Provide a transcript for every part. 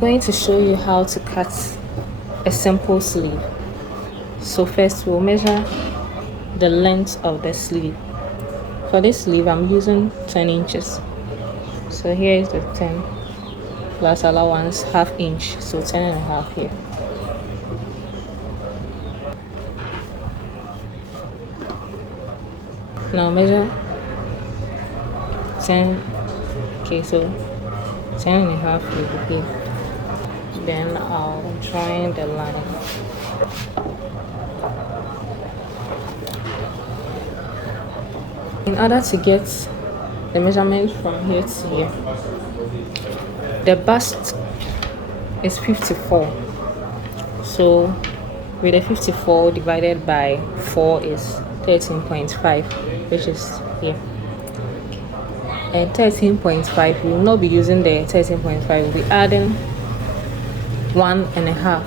going to show you how to cut a simple sleeve. So first we'll measure the length of the sleeve. For this sleeve I'm using 10 inches. So here is the 10 plus allowance half inch, so 10 and a half here. Now measure 10. Okay, so 10 and a half will be here. Then I'll join the line. In order to get the measurement from here to here, the bust is 54. So with the 54 divided by 4 is 13.5, which is here. And 13.5, we will not be using the 13.5, we'll be adding 1.5,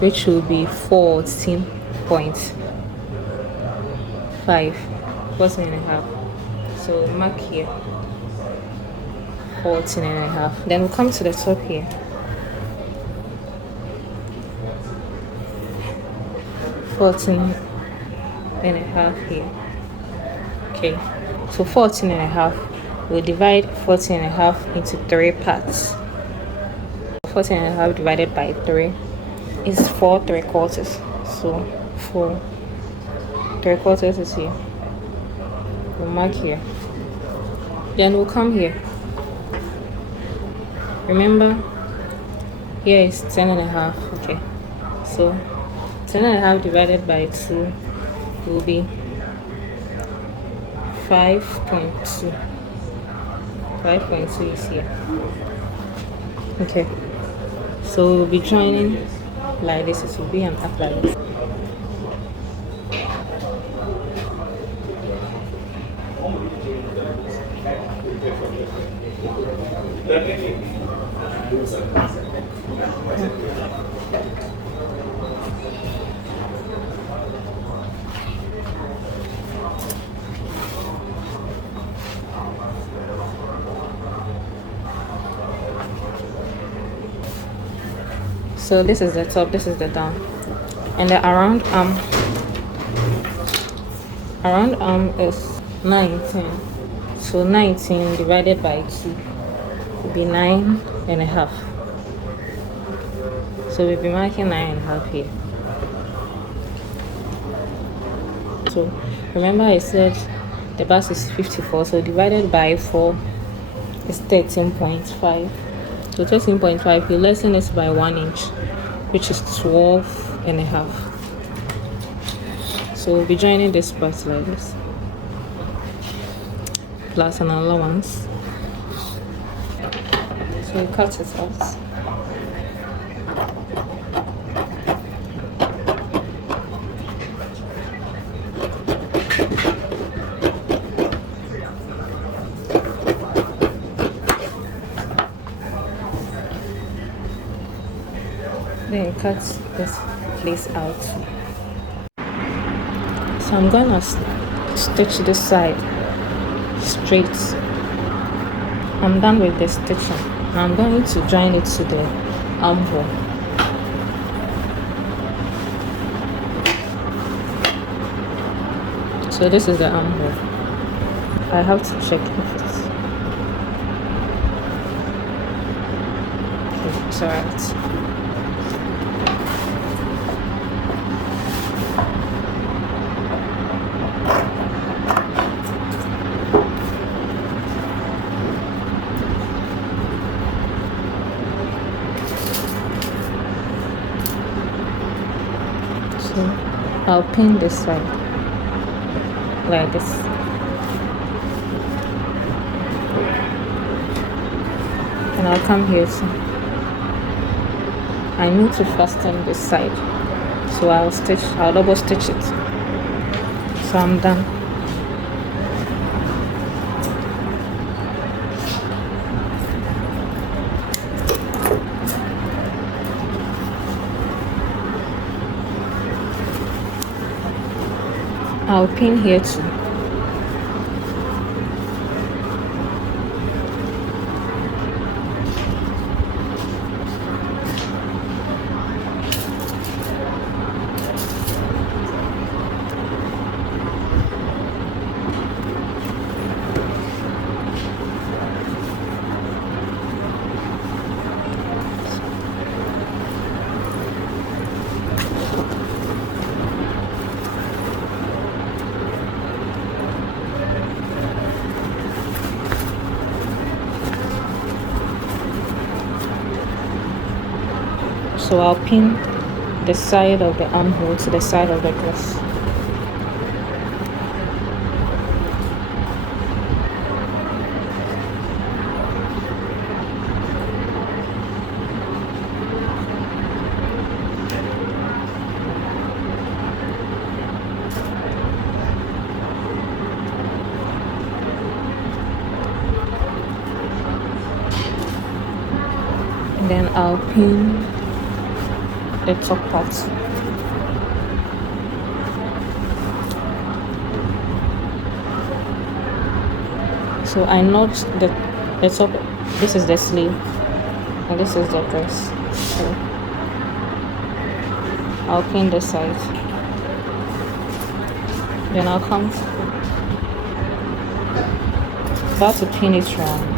which will be 14.5. 14.5. So mark here 14.5. Then we'll come to the top here. Fourteen and a half here. Okay, so 14.5. We'll divide 14.5 into 3 parts. 14.5 divided by 3 is 4 3/4. So 4 3/4 is here. We'll mark here. Then we'll come here. Remember, here is 10.5. Okay, so 10.5 divided by 2 will be 5.2. 5.2 is here. Okay, so we'll be joining like this. It will be an up like this. So this is the top, this is the down, and the around arm is 19. So 19 divided by 2 will be 9.5. So we'll be marking 9.5 here. So remember I said the bust is 54, so divided by 4 is 13.5. So 13.5, we lessen it by 1 inch, which is 12.5. So we'll be joining this part like this, plus an allowance. So we cut it out. Then cut this place out. So I'm gonna stitch this side straight. I'm done with the stitching. Now I'm going to join it to the armhole. So this is the armhole. I have to check if it's okay. It's alright. So I'll pin this side like this. And I'll come here too. I need to fasten this side, so I'll double stitch it. So I'm done. I'll pin here too. So I'll pin the side of the armhole to the side of the dress. Then I'll pin the top part. So I knot the top. This is the sleeve and this is the dress. So I'll pin the side. Then I'll come back to pin it round.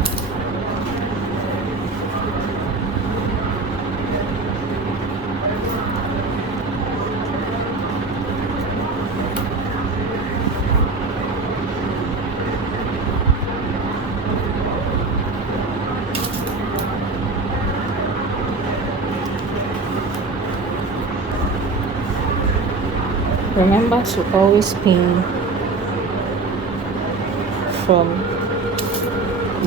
Remember to always pin from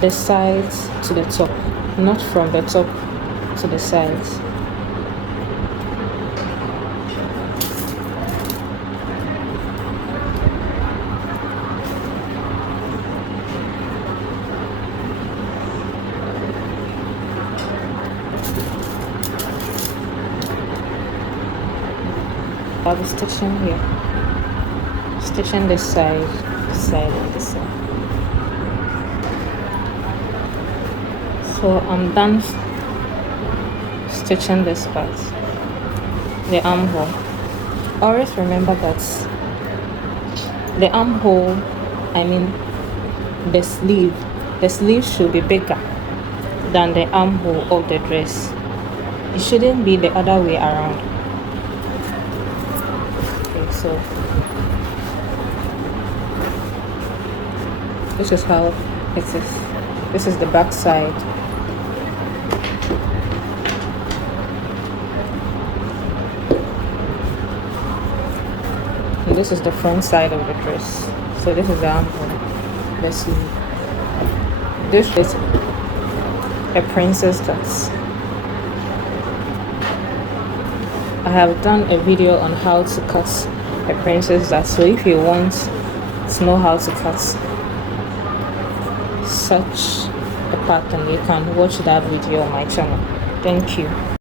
the sides to the top, not from the top to the sides. I'll be stitching here, stitching this side, and this side. So I'm done stitching this part, the armhole. Always remember that the armhole, the sleeve should be bigger than the armhole of the dress. It shouldn't be the other way around. So this is how it is. This is the back side. And this is the front side of the dress. So this is the armhole, the sleeve. This is a princess cut. I have done a video on how to cut a princess dart, so if you want to know how to cut such a pattern, you can watch that video on my channel. Thank you.